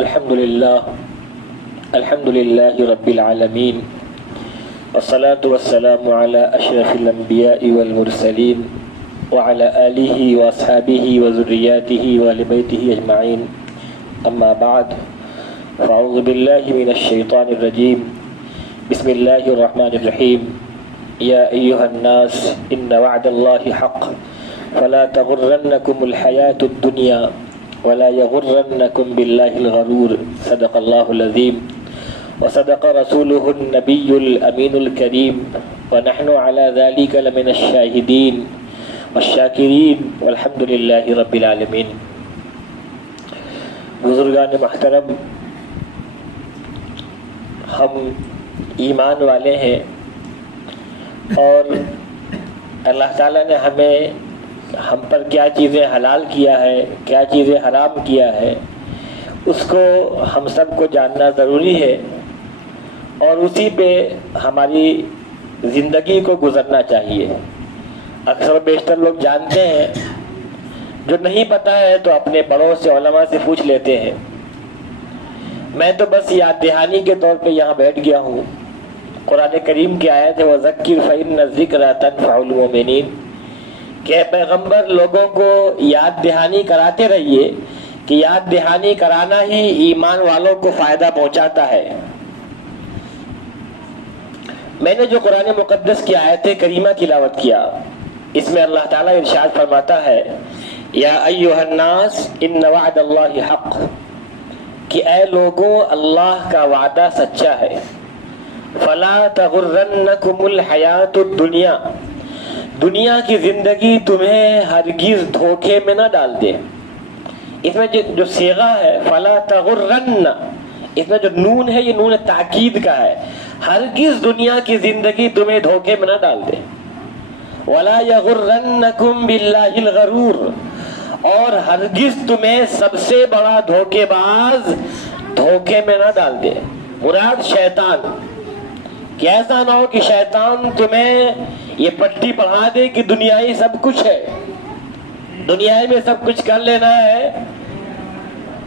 الحمد لله رب العالمين والصلاة والسلام على أشرف الأنبياء والمرسلين وعلى آله وأصحابه وذرياته وآل بيته أجمعين أما بعد فأعوذ بالله من الشيطان الرجيم بسم الله الرحمن الرحيم يا أيها الناس إن وعد الله حق فلا تغرنكم الحياة الدنيا ولا يغرنكم بالله الغرور صدق الله العظيم وصدق رسوله النبي الأمين الكريم ونحن على ذلك لمن الشاهدين والشاکرین والحمد للہ رب العالمین۔ بزرگان محترم، ہم ایمان والے ہیں اور اللہ تعالیٰ نے ہم پر کیا چیزیں حلال کیا ہے، کیا چیزیں حرام کیا ہے، اس کو ہم سب کو جاننا ضروری ہے اور اسی پہ ہماری زندگی کو گزرنا چاہیے۔ اکثر و بیشتر لوگ جانتے ہیں، جو نہیں پتہ ہے تو اپنے بڑوں سے، علماء سے پوچھ لیتے ہیں۔ میں تو بس یاد دہانی کے طور پہ یہاں بیٹھ گیا ہوں۔ قرآن کریم کی آیت ہے وَذَكِّرْ فَإِنَّ الذِّكْرَىٰ تَنفَعُ الْمُؤْمِنِينَ کہ پیغمبر لوگوں کو یاد دہانی کراتے رہیے کہ یاد دہانی کرانا ہی ایمان والوں کو فائدہ پہنچاتا ہے۔ میں نے جو قرآن مقدس کی آیت کریمہ تلاوت کیا، اس میں اللہ تعالیٰ ارشاد فرماتا ہے یا ایھا الناس ان وعد اللہ حق کہ اے لوگوں اللہ کا وعدہ سچا ہے۔ فلا تغرنکم الحیات الدنیا دنیا کی زندگی تمہیں ہرگز دھوکے میں نہ ڈال دے۔ اس میں جو صیغہ ہے فلا تغرن، اس میں جو نون ہے یہ نون تاکید کا ہے۔ ہرگز دنیا کی زندگی تمہیں دھوکے میں نہ ڈال دے۔ وَلَا يَغُرَّنَّكُمْ بِاللَّهِ الْغَرُورُ اور ہرگز تمہیں سب سے بڑا دھوکے باز دھوکے میں نہ ڈال دے۔ مراد شیطان، کہ ایسا نہ ہو کہ شیطان تمہیں یہ پٹی پڑھا دے کہ دنیائی سب کچھ ہے، دنیائی میں سب کچھ کر لینا ہے،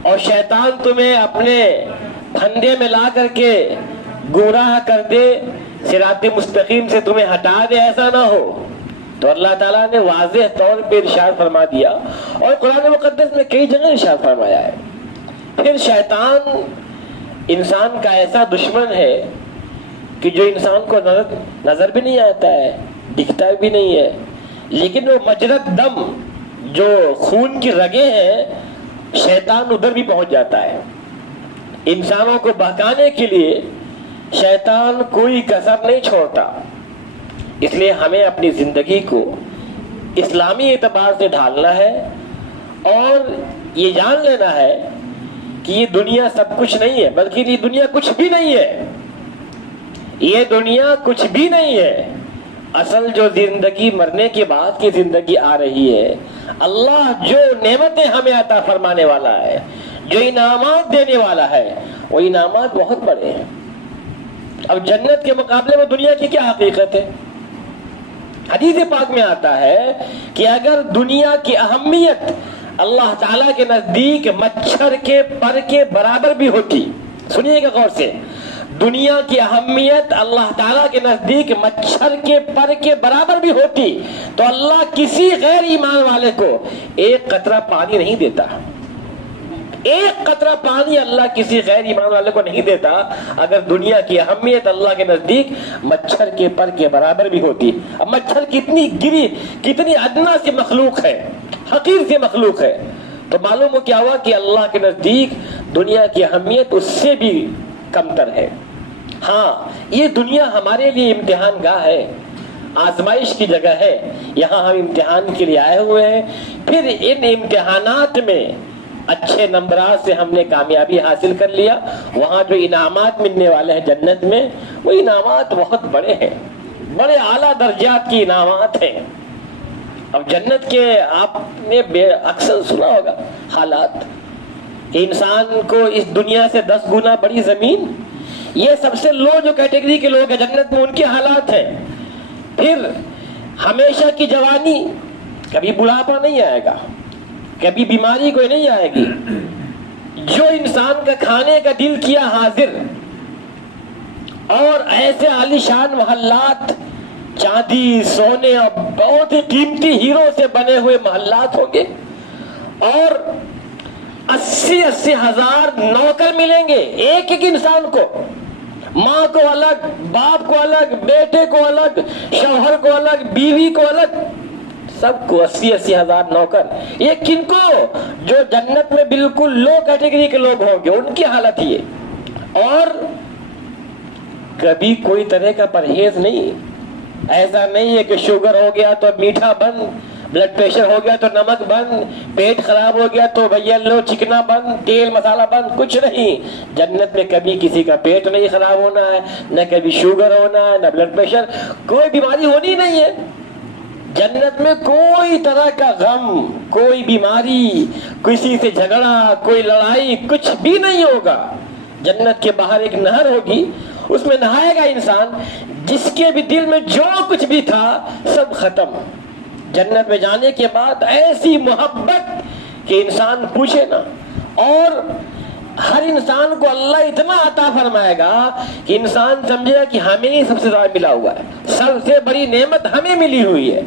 اور شیطان تمہیں اپنے پھندے میں لا کر کے گمراہ کر دے، صراط مستقیم سے تمہیں ہٹا دے، ایسا نہ ہو۔ تو اللہ تعالیٰ نے واضح طور پہ ارشاد فرما دیا، اور قرآن مقدس میں کئی جگہ ارشاد فرمایا ہے۔ پھر شیطان انسان کا ایسا دشمن ہے کہ جو انسان کو نظر بھی نہیں آتا ہے، دکھتا بھی نہیں ہے، لیکن وہ مجرد دم جو خون کی رگیں ہیں، شیطان ادھر بھی پہنچ جاتا ہے۔ انسانوں کو بہکانے کے لیے شیطان کوئی کسر نہیں چھوڑتا۔ اس لیے ہمیں اپنی زندگی کو اسلامی اعتبار سے ڈھالنا ہے اور یہ جان لینا ہے کہ یہ دنیا سب کچھ نہیں ہے، بلکہ یہ دنیا کچھ بھی نہیں ہے، یہ دنیا کچھ بھی نہیں ہے۔ اصل جو زندگی مرنے کے بعد کی زندگی آ رہی ہے، اللہ جو نعمتیں ہمیں عطا فرمانے والا ہے، جو انعامات دینے والا ہے، وہ انعامات بہت بڑے ہیں۔ اب جنت کے مقابلے میں دنیا کی کیا حقیقت ہے؟ حدیث پاک میں آتا ہے کہ اگر دنیا کی اہمیت اللہ تعالیٰ کے نزدیک مچھر کے پر کے برابر بھی ہوتی، سنیے گا غور سے، دنیا کی اہمیت اللہ تعالیٰ کے نزدیک مچھر کے پر کے برابر بھی ہوتی تو اللہ کسی غیر ایمان والے کو ایک قطرہ پانی نہیں دیتا۔ ایک قطرہ پانی اللہ کسی غیر ایمان والے کو نہیں دیتا اگر دنیا کی اہمیت اللہ کے نزدیک مچھر کے پر کے برابر بھی ہوتی۔ اب مچھر کتنی ادنا سی مخلوق ہے، حقیر سی مخلوق ہے، تو معلوم ہو کیا ہوا کہ اللہ کے نزدیک دنیا کی اہمیت اس سے بھی کمتر ہے۔ ہاں، یہ دنیا ہمارے لیے امتحان گاہ ہے، آزمائش کی جگہ ہے، یہاں ہم امتحان کے لیے آئے ہوئے ہیں۔ پھر ان امتحانات میں اچھے نمبرات سے ہم نے کامیابی حاصل کر لیا، وہاں جو انعامات ملنے والے ہیں جنت میں، وہ انعامات بہت بڑے ہیں، بڑے اعلیٰ درجات کی انعامات ہیں۔ اب جنت کے آپ نے اکثر سنا ہوگا حالات کہ انسان کو اس دنیا سے 10 گنا بڑی زمین، یہ سب سے لو جو کیٹیگری کے لوگ ہیں جنت میں، ان کے حالات ہیں۔ پھر ہمیشہ کی جوانی، کبھی بڑھاپا نہیں آئے گا، کبھی بیماری کوئی نہیں آئے گی، جو انسان کا کھانے کا دل کیا حاضر، اور ایسے عالیشان محلات چاندی سونے اور بہت ہی قیمتی ہیروں سے بنے ہوئے محلات ہوں گے، اور 80 ہزار نوکر ملیں گے ایک ایک انسان کو، ماں کو الگ، باپ کو الگ، بیٹے کو الگ، شوہر کو الگ، بیوی کو الگ، سب کو 80 ہزار نوکر۔ یہ کن کو؟ جو جنت میں بالکل لو کیٹیگری کے لوگ ہوں گے، ان کی حالت یہ۔ اور کبھی کوئی طرح کا پرہیز نہیں، ایسا نہیں ہے کہ شوگر ہو گیا تو میٹھا بند، بلڈ پریشر ہو گیا تو نمک بند، پیٹ خراب ہو گیا تو بھیا لو چکنا بند، تیل مسالہ بند، کچھ نہیں۔ جنت میں کبھی کسی کا پیٹ نہیں خراب ہونا ہے، نہ کبھی شوگر ہونا ہے، نہ بلڈ پریشر، کوئی بیماری ہونی نہیں ہے۔ جنت میں کوئی طرح کا غم، کوئی بیماری، کسی سے جھگڑا، کوئی لڑائی، کچھ بھی نہیں ہوگا۔ جنت کے باہر ایک نہر ہوگی، اس میں نہائے گا انسان، جس کے بھی دل میں جو کچھ بھی تھا سب ختم۔ جنت میں جانے کے بعد ایسی محبت کہ انسان پوچھے نا، اور ہر انسان کو اللہ اتنا عطا فرمائے گا کہ انسان سمجھے گا کہ ہمیں ہی سب سے زیادہ ملا ہوا ہے، سب سے بڑی نعمت ہمیں ملی ہوئی ہے،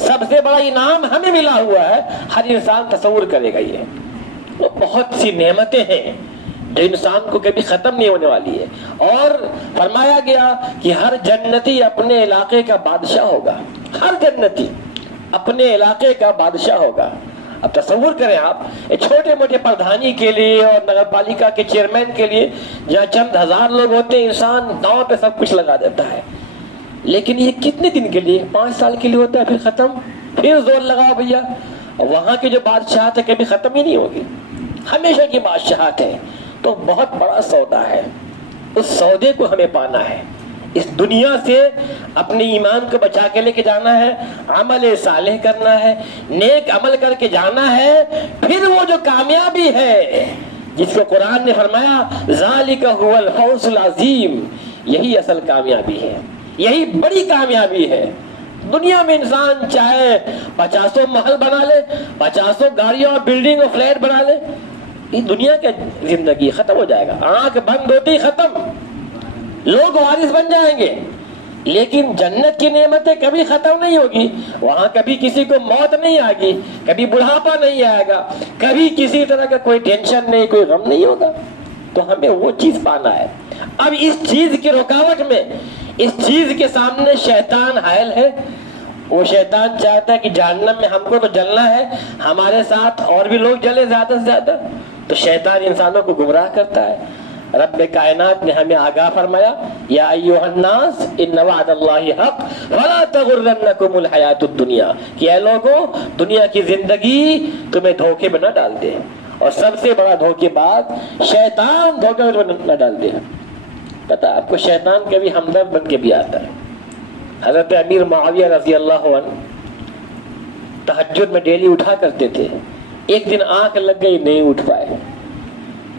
سب سے بڑا انعام ہمیں ملا ہوا ہے۔ ہر انسان تصور کرے گا یہ وہ بہت سی نعمتیں ہیں جو انسان کو کبھی ختم نہیں ہونے والی ہے۔ اور فرمایا گیا کہ ہر جنتی اپنے علاقے کا بادشاہ ہوگا، ہر جنتی اپنے علاقے کا بادشاہ ہوگا۔ اب تصور کریں آپ، چھوٹے موٹے پردھانی کے لیے اور نگر پالیکا کے چیئرمین کے لیے جہاں چند ہزار لوگ ہوتے ہیں، انسان داؤں پہ سب کچھ لگا دیتا ہے، لیکن یہ کتنے دن کے لیے؟ 5 سال کے لیے ہوتا ہے، پھر ختم، پھر زور لگاؤ بھیا۔ وہاں کی جو بادشاہت ہے کبھی ختم ہی نہیں ہوگی، ہمیشہ کی بادشاہت ہے۔ تو بہت بڑا سودا ہے، اس سودے کو ہمیں پانا ہے، اس دنیا سے اپنے ایمان کو بچا کے لے کے جانا ہے، عمل صالح کرنا ہے، نیک عمل کر کے جانا ہے، پھر وہ جو کامیابی ہے جس کو قرآن نے فرمایا ذالک هو الفوز العظیم، یہی اصل کامیابی ہے، یہی بڑی کامیابی ہے۔ دنیا میں انسان چاہے 50 محل بنا لے، 50 گاڑیوں اور بلڈنگ اور فلیٹ بنا لے، یہ دنیا کی زندگی ختم ہو جائے گا، آنکھ بند ہوتی ہی ختم، لوگ وارث بن جائیں گے۔ لیکن جنت کی نعمتیں کبھی ختم نہیں ہوگی، وہاں کبھی کسی کو موت نہیں آئے گی، کبھی بڑھاپا نہیں آئے گا، کبھی کسی طرح کا کوئی ٹینشن نہیں، کوئی غم نہیں ہوگا۔ تو ہمیں وہ چیز پانا ہے۔ اب اس چیز کی رکاوٹ میں، اس چیز کے سامنے شیطان حائل ہے۔ وہ شیطان چاہتا ہے کہ جہنم میں ہم کو تو جلنا ہے، ہمارے ساتھ اور بھی لوگ جلے زیادہ سے زیادہ، تو شیطان انسانوں کو گمراہ کرتا ہے۔ رب کائنات نے ہمیں آگاہ فرمایا یا ایھا الناس ان وعد اللہ حق فلا تغرنکم الحیات الدنیا، کہ اے لوگوں دنیا کی زندگی تمہیں دھوکے میں نہ ڈال دے، اور سب سے بڑا دھوکے باز شیطان دھوکے میں نہ ڈال دے۔ پتہ آپ کو شیطان کبھی ہمدرد بن کے بھی آتا ہے۔ حضرت امیر معاویہ رضی اللہ عنہ تہجد میں ڈیلی اٹھا کرتے تھے، ایک دن آنکھ لگ گئی نہیں اٹھ پائے،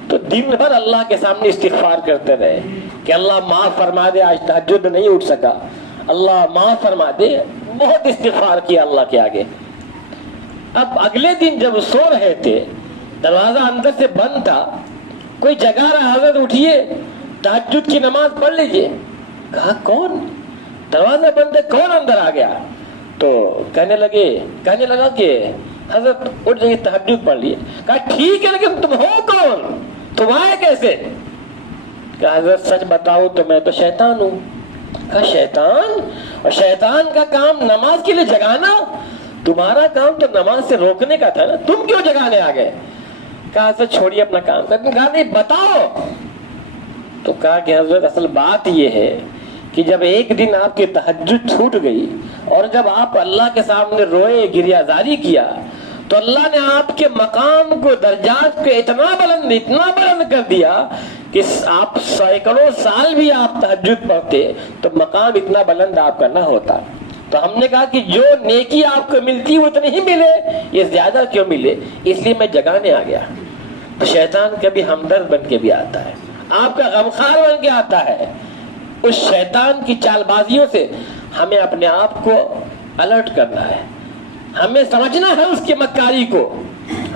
تو دن بھر اللہ کے سامنے استغفار کرتے رہے کہ اللہ معاف فرما دے، آج تہجد میں نہیں اٹھ سکا، اللہ معاف فرما دے، بہت استغفار کیا اللہ کے آگے۔ اب اگلے دن جب سو رہے تھے، دروازہ اندر سے بند تھا، کوئی جگہ رہا، حضرت اٹھیے تہجد کی نماز پڑھ لیجئے۔ کہا کون؟ دروازہ بند ہے، کون اندر آ گیا؟ تو کہنے لگا کہ حضرت اٹھ جائیے تہجد پڑھ لیے۔ کہا ٹھیک ہے، لیکن تم ہو کون؟ تم آئے کیسے؟ کہا حضرت سچ بتاؤ تو میں تو شیطان ہوں۔ کہا شیطان؟ اور شیطان کا کام نماز کے لیے جگانا، تمہارا کام تو نماز سے روکنے کا تھا نا، تم کیوں جگانے آ گئے؟ کہا حضرت چھوڑیے اپنا کام۔ کہا نہیں بتاؤ۔ تو کہا کہ حضرت اصل بات یہ ہے کہ جب ایک دن آپ کی تہجد چھوٹ گئی اور جب آپ اللہ کے سامنے روئے، گریہ زاری کیا، تو اللہ نے آپ کے مقام کو، درجات کو اتنا بلند کر دیا کہ آپ سینکڑوں سال بھی آپ تہجد پڑھتے تو مقام اتنا بلند آپ کا نہ ہوتا۔ تو ہم نے کہا کہ جو نیکی آپ کو ملتی وہ اتنی ہی ملے، یہ زیادہ کیوں ملے، اس لیے میں جگانے آ گیا۔ تو شیطان کبھی ہمدرد بن کے بھی آتا ہے، آپ کا غمخوار بن کے آتا ہے۔ اس شیطان کی چال بازیوں سے ہمیں اپنے آپ کو الرٹ کرنا ہے، ہمیں سمجھنا ہے اس کی مکاری کو۔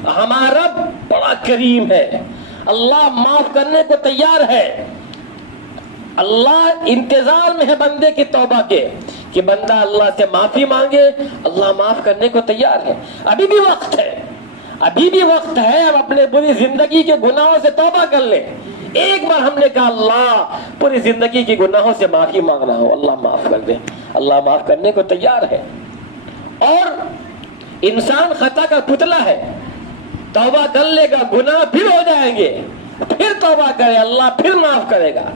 ہمارا بڑا کریم ہے، اللہ معاف کرنے کو تیار ہے. اللہ انتظار میں ہے بندے کی توبہ کے کہ بندہ اللہ سے معافی مانگے, اللہ معاف کرنے کو تیار ہے. ابھی بھی وقت ہے, ابھی بھی وقت ہے. اب اپنے پوری زندگی کے گناہوں سے توبہ کر لیں. ایک بار ہم نے کہا اللہ پوری زندگی کے گناہوں سے معافی مانگنا ہو, اللہ معاف کر دے, اللہ معاف کرنے کو تیار ہے. اور انسان خطا کا پتلا ہے, توبہ کر لے گا, گناہ پھر ہو جائیں گے, پھر توبہ کرے اللہ پھر معاف کرے گا.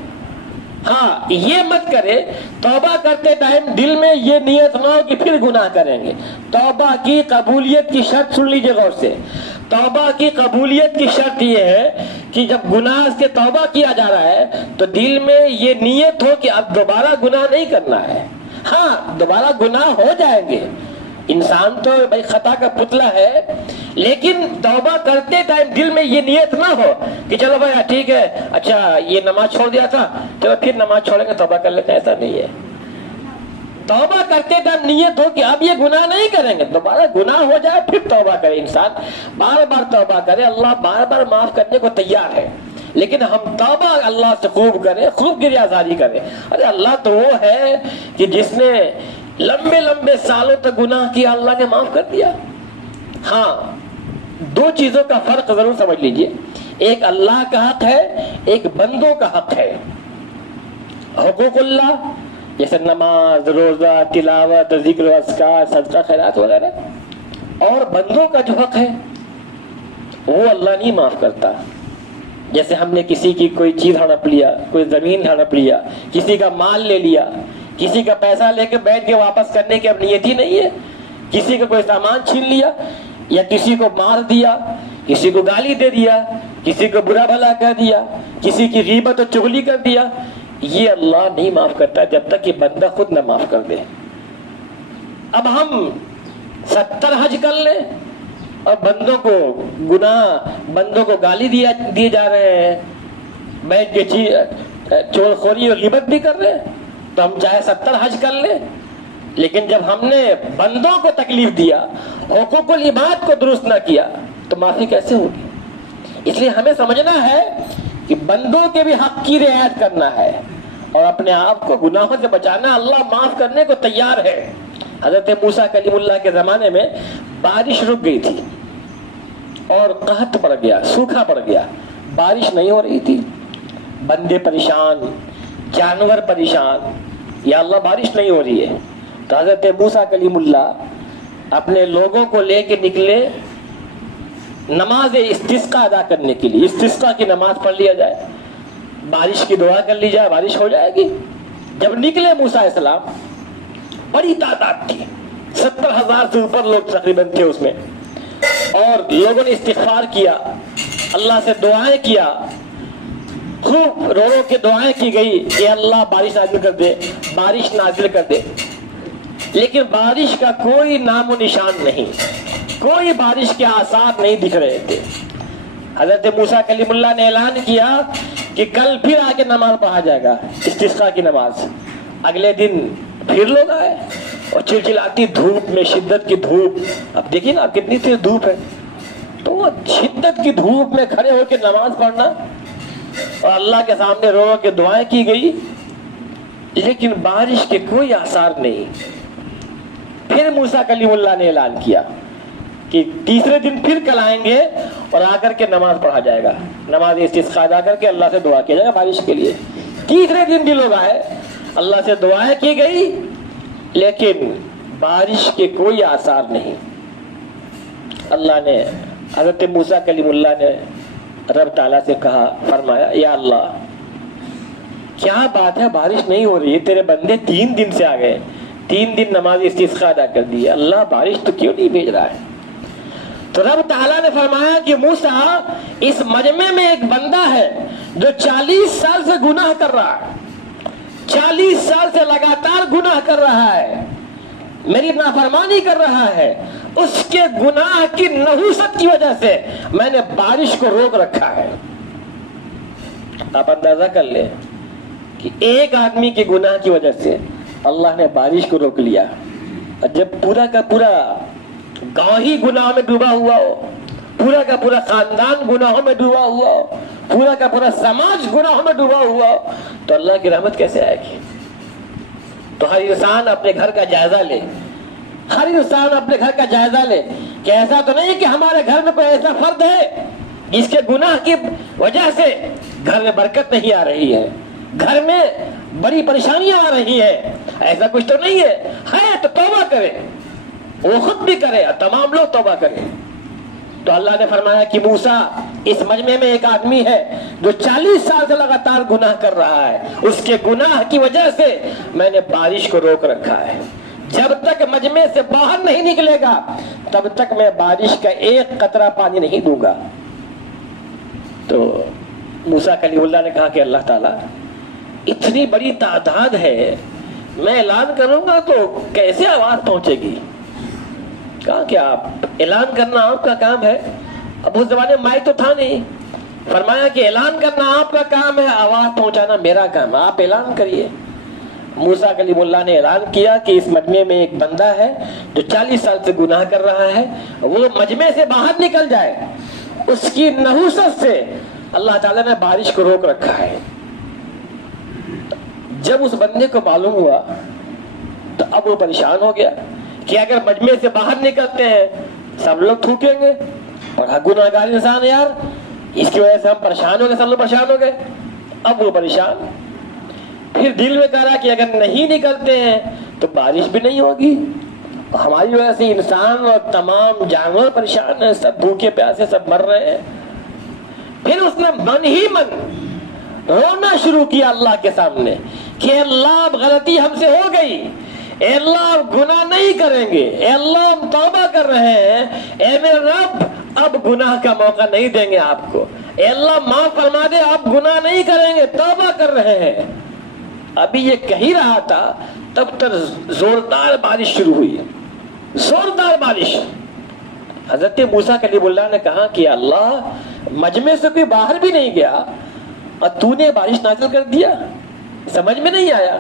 ہاں یہ مت کرے توبہ کرتے ٹائم دل میں یہ نیت نہ ہو کہ پھر گناہ کریں گے. توبہ کی قبولیت کی شرط سن لیجیے غور سے. توبہ کی قبولیت کی شرط یہ ہے کہ جب گناہ سے توبہ کیا جا رہا ہے تو دل میں یہ نیت ہو کہ اب دوبارہ گناہ نہیں کرنا ہے. ہاں دوبارہ گناہ ہو جائیں گے, انسان تو بھائی خطا کا پتلا ہے, لیکن توبہ کرتے ٹائم دل میں یہ نیت نہ ہو کہ چلو بھائی ٹھیک ہے, اچھا یہ نماز چھوڑ دیا تھا چلو پھر نماز چھوڑیں گے توبہ کر لیتے ہیں. ایسا نہیں ہے. توبہ کرتے ٹائم نیت ہو کہ اب یہ گناہ نہیں کریں گے, دوبارہ گناہ ہو جائے پھر توبہ کرے. انسان بار بار توبہ کرے, اللہ بار بار معاف کرنے کو تیار ہے. لیکن ہم توبہ اللہ سے خوب کریں, خوب گریہزاری کریں. ارے اللہ تو وہ ہے کہ جس نے لمبے لمبے سالوں تک گناہ کیا اللہ نے معاف کر دیا. ہاں دو چیزوں کا فرق ضرور سمجھ لیجئے, ایک اللہ کا حق ہے, ایک بندوں کا حق ہے. حقوق اللہ جیسے نماز, روزہ, تلاوت, ذکر و اذکار, صدقہ خیرات وغیرہ, اور بندوں کا جو حق ہے وہ اللہ نہیں معاف کرتا. جیسے ہم نے کسی کی کوئی چیز ہڑپ لیا, کوئی زمین ہڑپ لیا, کسی کا مال لے لیا, کسی کا پیسہ لے کے بیٹھ کے واپس کرنے کی اب نیت ہی نہیں ہے, کسی کا کوئی سامان چھین لیا یا کسی کو مار دیا, کسی کو گالی دے دیا, کسی کو برا بھلا کہہ دیا, کسی کی غیبت و چغلی کر دیا, یہ اللہ نہیں معاف کرتا جب تک کہ بندہ خود نہ معاف کر دے. اب ہم 70 حج کر لیں اور بندوں کو گناہ, بندوں کو گالی دیے جا رہے ہیں, بیٹھ کے چور خوری اور غیبت بھی کر رہے ہیں, تو ہم چاہے 70 حج کر لیں, لیکن جب ہم نے بندوں کو تکلیف دیا, حقوق العباد کو درست نہ کیا, تو معافی کیسے ہوگی؟ اس لیے ہمیں سمجھنا ہے کہ بندوں کے بھی حق کی رعایت کرنا ہے اور اپنے آپ کو گناہوں سے بچانا. اللہ معاف کرنے کو تیار ہے. حضرت موسیٰ کلیم اللہ کے زمانے میں بارش رک گئی تھی اور قحط پڑ گیا, سوکھا پڑ گیا, بارش نہیں ہو رہی تھی. بندے پریشان, جانور پریشان, یا اللہ بارش نہیں ہو رہی ہے. تو حضرت موسیٰ کلیم اللہ اپنے لوگوں کو لے کے نکلے نماز استسقاء ادا کرنے کے لیے. استسقاء کی نماز پڑھ لیا جائے, بارش کی دعا کر لی جائے, بارش ہو جائے گی. جب نکلے موسیٰ علیہ السلام, بڑی تعداد تھی, 70,000 سے اوپر لوگ تقریباً تھے اس میں, اور لوگوں نے استغفار کیا, اللہ سے دعائیں کیا, خوب رو رو کے دعائیں کی گئی کہ اللہ بارش نازل کر دے, بارش نازل کر دے. لیکن بارش کا کوئی نام و نشان نہیں, کوئی بارش کے آثار نہیں دکھ رہے تھے. حضرت موسیٰ کلیم اللہ نے اعلان کیا کہ کل پھر آ کے نماز پڑھا جائے گا, استسقاء کی نماز. اگلے دن پھر لوگ آئے اور چلچلاتی دھوپ میں, شدت کی دھوپ, اب دیکھیے نا کتنی تیز دھوپ ہے, تو وہ شدت کی دھوپ میں کھڑے ہو کے نماز پڑھنا اور اللہ کے سامنے رو رو کے دعائیں کی گئی, لیکن بارش کے کوئی آثار نہیں. پھر موسیٰ کلیم اللہ نے اعلان کیا کہ تیسرے دن پھر کل آئیں گے اور آ کر کے نماز پڑھا جائے گا, نماز استسقاء ادا کر کے اللہ سے دعا کیا جائے گا بارش کے لیے. تیسرے دن بھی لوگ آئے, اللہ سے دعائیں کی گئی, لیکن بارش کے کوئی آثار نہیں. اللہ نے, حضرت موسیٰ کلیم اللہ نے رب تعالیٰ سے کہا, فرمایا یا اللہ کیا بات ہے بارش نہیں ہو رہی ہے, تیرے بندے 3 دن سے آ گئے, 3 دن نماز استسقاء ادا کر دی, اللہ بارش تو کیوں نہیں بھیج رہا ہے؟ تو رب تعالیٰ نے فرمایا کہ موسیٰ اس مجمع میں ایک بندہ ہے جو 40 سال سے گناہ کر رہا ہے, 40 سال سے لگاتار گناہ کر رہا ہے, میری نافرمانی کر رہا ہے. اس کے گناہ کی نحوست کی وجہ سے میں نے بارش کو روک رکھا ہے. آپ اندازہ کر لیں کہ ایک آدمی کے گناہ کی وجہ سے اللہ نے بارش کو روک لیا, اور جب پورا کا پورا گاؤں ہی گناہوں میں ڈوبا ہوا ہو, پورا کا پورا خاندان گناہوں میں ڈوبا ہوا ہو, پورا کا پورا سماج گناہوں میں ڈوبا ہوا ہو تو اللہ کی رحمت کیسے آئے گی؟ تو ہر انسان اپنے گھر کا جائزہ لے، ہر انسان اپنے گھر کا جائزہ لے کہ ایسا تو نہیں کہ ہمارے گھر میں کوئی ایسا فرد ہے جس کے گناہ کی وجہ سے گھر میں برکت نہیں آ رہی ہے، گھر میں بڑی پریشانیاں آ رہی ہیں، ایسا کچھ تو نہیں ہے تو توبہ کرے، وہ خود بھی کرے اور تمام لوگ توبہ کریں۔ تو اللہ نے فرمایا کہ موسیٰ اس مجمع میں ایک آدمی ہے جو 40 سال سے لگاتار گناہ کر رہا ہے، اس کے گناہ کی وجہ سے میں نے بارش کو روک رکھا ہے، جب تک مجمع سے باہر نہیں نکلے گا تب تک میں بارش کا ایک قطرہ پانی نہیں دوں گا۔ تو موسیٰ کلیم اللہ نے کہا کہ اللہ تعالیٰ اتنی بڑی تعداد ہے، میں اعلان کروں گا تو کیسے آواز پہنچے گی؟ کہا کہ آپ اعلان کرنا آپ کا کام ہے، اب اس زمانے میں مائک تو تھا نہیں، فرمایا کہ اعلان کرنا آپ کا کام ہے، آواز پہنچانا میرا کام ہے، آپ اعلان کریے۔ موسیٰ کلیم اللہ نے اعلان کیا کہ اس مجمع میں ایک بندہ ہے جو 40 سال سے گناہ کر رہا ہے، وہ مجمع سے باہر نکل جائے، اس کی نحوست سے اللہ تعالیٰ نے بارش کو روک رکھا ہے۔ جب اس بندے کو معلوم ہوا تو اب وہ پریشان ہو گیا کہ اگر مجمع سے باہر نکلتے ہیں سب لوگ تھوکیں گے، بڑا گناہگار انسان یار، اس کی وجہ سے ہم پریشان ہو گئے، سب لوگ پریشان ہو گئے۔ اب وہ پریشان، پھر دل میں کہہ رہا کہ اگر نہیں نکلتے ہیں تو بارش بھی نہیں ہوگی، ہماری وجہ سے انسان اور تمام جانور پریشان ہیں، سب بھوکے پیاسے سب مر رہے ہیں۔ پھر اس نے من ہی من رونا شروع کیا اللہ کے سامنے کہ اللہ اب غلطی ہم سے ہو گئی، اے اللہ اب گناہ نہیں کریں گے، اے اللہ ہم توبہ کر رہے ہیں، اے میرے رب اب گناہ کا موقع نہیں دیں گے آپ کو، اے اللہ معاف فرما دے، اب گناہ نہیں کریں گے، توبہ کر رہے ہیں۔ ابھی یہ کہی رہا تھا تب تک زوردار بارش شروع ہوئی، زوردار بارش۔ حضرت موسیٰ کلیم اللہ نے کہا کہ اللہ مجمع سے کوئی باہر بھی نہیں گیا اور تو نے بارش نازل کر دیا، سمجھ میں نہیں آیا۔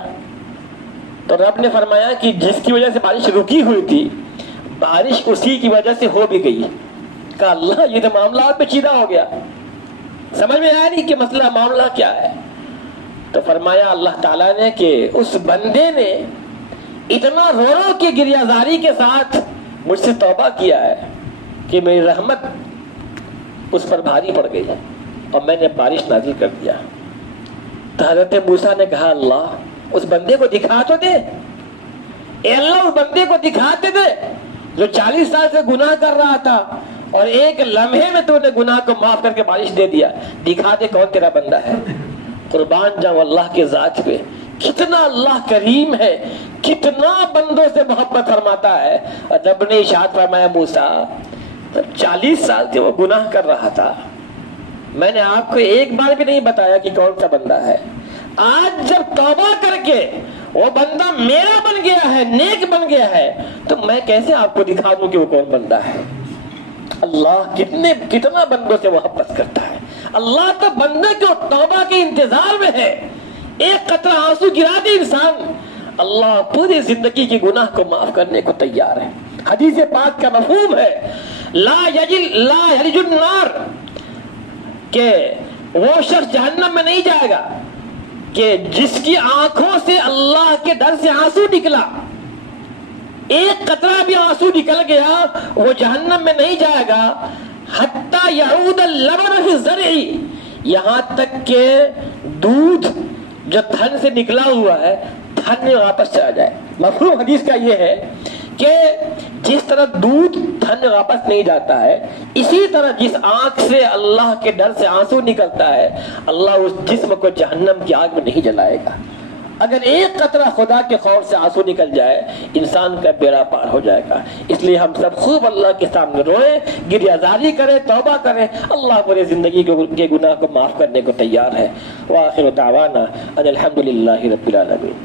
تو رب نے فرمایا کہ جس کی وجہ سے بارش رکی ہوئی تھی بارش اسی کی وجہ سے ہو بھی گئی۔ کہا اللہ یہ تو معاملہ آپ پیچیدہ ہو گیا، سمجھ میں آیا نہیں کہ مسئلہ معاملہ کیا ہے۔ تو فرمایا اللہ تعالیٰ نے کہ اس بندے نے اتنا رو رو کے گریہ زاری کے ساتھ مجھ سے توبہ کیا ہے کہ میری رحمت اس پر بھاری پڑ گئی اور میں نے بارش نازل کر دیا۔ تو حضرت موسیٰ نے کہا اللہ اس بندے کو دکھا تو دے، اے اللہ اس بندے کو دکھاتے دے جو 40 سال سے گناہ کر رہا تھا اور ایک لمحے میں تو نے گناہ کو معاف کر کے بارش دے دیا، دکھا دے کون تیرا بندہ ہے۔ قربان جاؤں اللہ کے ذات پہ، کتنا اللہ کریم ہے، کتنا بندوں سے محبت فرماتا ہے۔ اور جب نے ارشاد فرمایا موسیٰ جب 40 سال سے وہ گناہ کر رہا تھا، میں نے آپ کو ایک بار بھی نہیں بتایا کہ کون سا بندہ ہے، آج جب توبہ کر کے وہ بندہ میرا بن گیا ہے، نیک بن گیا ہے، تو میں کیسے آپ کو دکھا دوں کہ وہ کون بندہ ہے۔ اللہ کتنا بندوں سے محبت کرتا ہے۔ اللہ تو بندے کو توبہ کے انتظار میں ہے، ایک قطرہ آنسو گرا دے انسان، اللہ پوری زندگی کی گناہ کو معاف کرنے کو تیار ہے۔ حدیث پاک کا مفہوم ہے لا یلج النار، کہ وہ شخص جہنم میں نہیں جائے گا کہ جس کی آنکھوں سے اللہ کے ڈر سے آنسو نکلا، ایک قطرہ بھی آنسو نکل گیا وہ جہنم میں نہیں جائے گا، حتی یعود اللبن فی الزرع، یہاں تک کہ دودھ جو تھن سے نکلا ہوا ہے تھن میں واپس چلا جائے۔ مفہوم حدیث کا یہ ہے کہ جس طرح دودھ تھن میں واپس نہیں جاتا ہے، اسی طرح جس آنکھ سے اللہ کے ڈر سے آنسو نکلتا ہے اللہ اس جسم کو جہنم کی آگ میں نہیں جلائے گا۔ اگر ایک قطرہ خدا کے خوف سے آنسو نکل جائے انسان کا بیڑا پار ہو جائے گا۔ اس لیے ہم سب خوب اللہ کے سامنے روئیں، گریہ زاری کریں، توبہ کریں، اللہ پوری زندگی کے گناہ کو معاف کرنے کو تیار ہے۔ وآخر دعوانا ان الحمد للہ رب العالمین۔